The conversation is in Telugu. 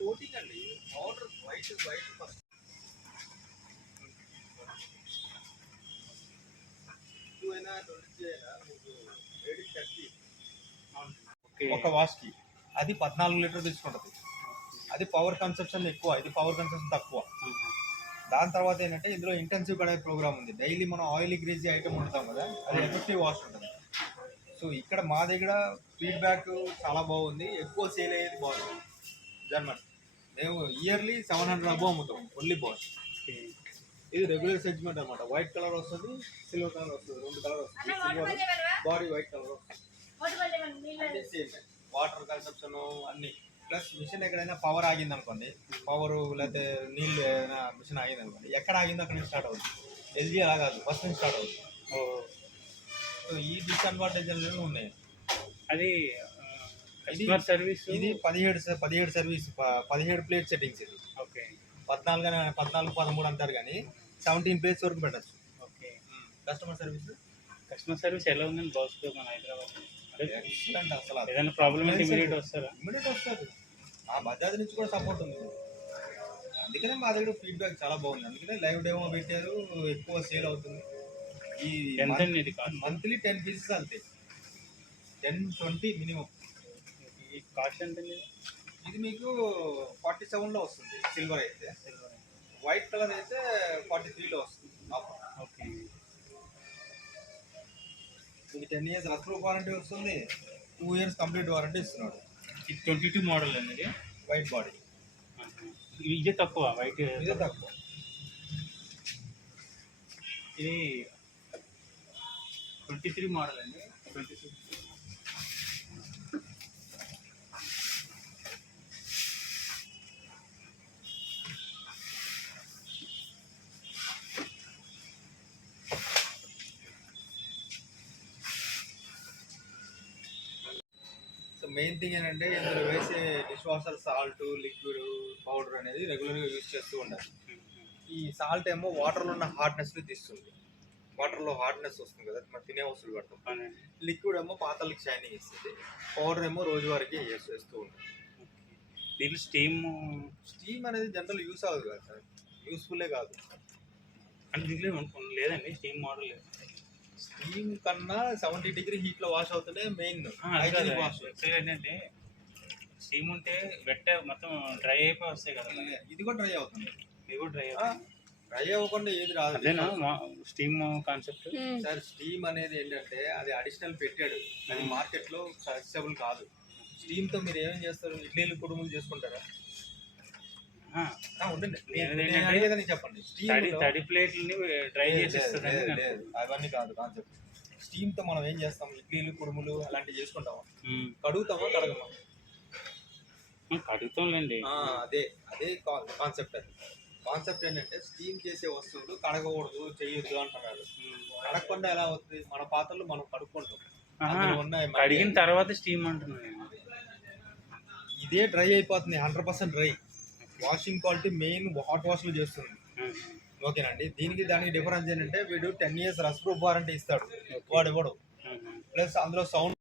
కోటింగ్ అండి, పౌడర్ వైట్ ఫస్ట్ అయినా 20 అయినా మీకు వేడి కట్టి ఒక వాష్కి అది 14 లీటర్ తీసుకుంటుంది. అది పవర్ కన్సంప్షన్ ఎక్కువ, ఇది పవర్ కన్సంప్షన్ తక్కువ. దాని తర్వాత ఏంటంటే ఇందులో ఇంటెన్సివ్ కడే ప్రోగ్రామ్ ఉంది. డైలీ మనం ఆయిల్ గ్రీజీ ఐటమ్ వండుతాం కదా, అది ఎఫెక్టివ్ వాష్ ఉంటుంది. సో ఇక్కడ మా దగ్గర ఫీడ్బ్యాక్ చాలా బాగుంది, ఎక్కువ సేల్ అయ్యేది బాష్ జర్మన్. మేము ఇయర్లీ 700 అబో అమ్ముతాం ఓన్లీ బాష్. ఇది రెగ్యులర్ సెగ్మెంట్ అనమాట. వైట్ కలర్ వస్తుంది, సిల్వర్ కలర్ వస్తుంది, 2 కలర్ వస్తుంది. సిల్వర్ బాడీ వైట్ కలర్ వస్తుంది. వాటర్ కన్సంప్షన్ అన్ని ప్లస్ మిషన్ ఎక్కడైనా పవర్ ఆగింది అనుకోండి, పవర్ లేకపోతే నీళ్ళు ఏదైనా మిషన్ ఆగింది అనుకోండి, ఎక్కడ ఆగిందో అక్కడ నుంచి స్టార్ట్ అవుతుంది. ఎల్జీ అలా కాదు, ఫస్ట్ నుంచి స్టార్ట్ అవుతుంది. సో ఈ డిస్అడ్వాంటేజ్ ఉన్నాయి. అది సర్వీస్ ఇది 17 సర్వీస్, 17 ప్లేట్ సెట్టింగ్స్. ఇది ఓకే 14 13 అంటారు కానీ 17 ప్లేట్స్ వరకు పెట్టచ్చు. ఓకే కస్టమర్ సర్వీస్ ఎలా ఉందండి బాస్లో మన హైదరాబాద్? ఎక్సలెంట్. అసలు ఏదైనా ప్రాబ్లం అయితే ఇమీడియట్ వస్తారు. ఆ బజాజ్ నుంచి కూడా సపోర్ట్ ఉంది. అందుకనే మా దగ్గర ఫీడ్బ్యాక్ చాలా బాగుంది. అందుకనే లైవ్ డెమో పెట్టారు, ఎక్కువ సేల్ అవుతుంది. ఈ మంత్లీ 10 పీసెస్ అంతే, 10-20 మినిమం. ఈ కాస్ట్ ఎంత? ఇది మీకు 47లో వస్తుంది సిల్వర్ అయితే. వైట్ కలర్ అయితే 43లో వస్తుంది. ఓకే, ఇది 10 years రఫ్ వారంటీ వస్తుంది, 2 years కంప్లీట్ వారంటీ ఇస్తున్నాడు. ఇది 22 మోడల్ అండి, వైట్ బాడీ. ఇదే తక్కువ, వైట్ ఇదే తక్కువ. ఇది 23 మోడల్ అండి, 23. సో మెయిన్ థింగ్ ఏంటంటే ఇందులో వేసే dish washer salt, liquid, powder అనేది రెగ్యులర్గా యూజ్ చేస్తూ ఉండాలి. ఈ సాల్ట్ ఏమో వాటర్లో ఉన్న హార్డ్నెస్ని తీస్తుంది. వాటర్లో హార్డ్నెస్ వస్తుంది కదా, మనం తినే వస్తువులు పెడతాం. లిక్విడ్ ఏమో పాతలకి షైనింగ్ ఇస్తుంది. పౌడర్ ఏమో రోజువారికి వేస్తూ ఉంటుంది. దీంట్లో స్టీమ్ అనేది జనరల్ యూస్ అవ్వదు కదా సార్, యూస్ఫుల్లే కాదు. అంటే దీంట్లో లేదండి స్టీమ్ మోడల్ లేదు. స్టీమ్ కన్నా 70 డిగ్రీ హీట్లో వాష్ అవుతుంటే మెయిన్ వాష్. ఏంటంటే స్టీమ్ ఉంటే వెట్ మొత్తం డ్రై అయిపోయి వస్తాయి కదా. ఇది కూడా డ్రై అవుతుంది, ఇది కూడా డ్రై అవ్వకుండా ఏది రాదు. అదేనా స్టీమ్ కాన్సెప్ట్ సార్? స్టీమ్ అనేది ఏంటంటే అది అడిషనల్ పెట్టాడు, అది మార్కెట్లో సక్సెసబుల్ కాదు. స్టీమ్తో మీరు ఏమేమి చేస్తారు? ఇడ్లీలు, కుడుములు చేసుకుంటారా? ఉండండి, చెప్పండి. తడి ప్లేట్లని డ్రై చేసేస్తుంది. అవన్నీ కాదు కాన్సెప్ట్. స్టీమ్ తో మనం ఏం చేస్తాం? ఇడ్లీలు, కుడుములు అలాంటివి చేసుకుంటామా? కడుగుతామా, కడగమా? కడుగుతాంలేండి. అదే కాన్సెప్ట్. అది కాన్సెప్ట్ ఏంటంటే స్టీమ్ చేసే వస్తువులు కడగకూడదు, చెయ్యొద్దు అంటున్నారు. కడగకుండా ఎలా అవుతుంది? మన పాత్రలు మనం కడుక్కుంటాం. కడిగిన తర్వాత స్టీమ్ అంటున్నాను. ఇదే డ్రై అయిపోతుంది, 100% dry. Washing quality main hot వాష్లు చేస్తుంది. ఓకేనండి. దీనికి దానికి డిఫరెన్స్ ఏంటంటే వీడు 10 years రఫ్ ప్రూఫ్ వారంటీ ఇస్తాడు, వాడు ఇవ్వడు. ప్లస్ అందులో సౌండ్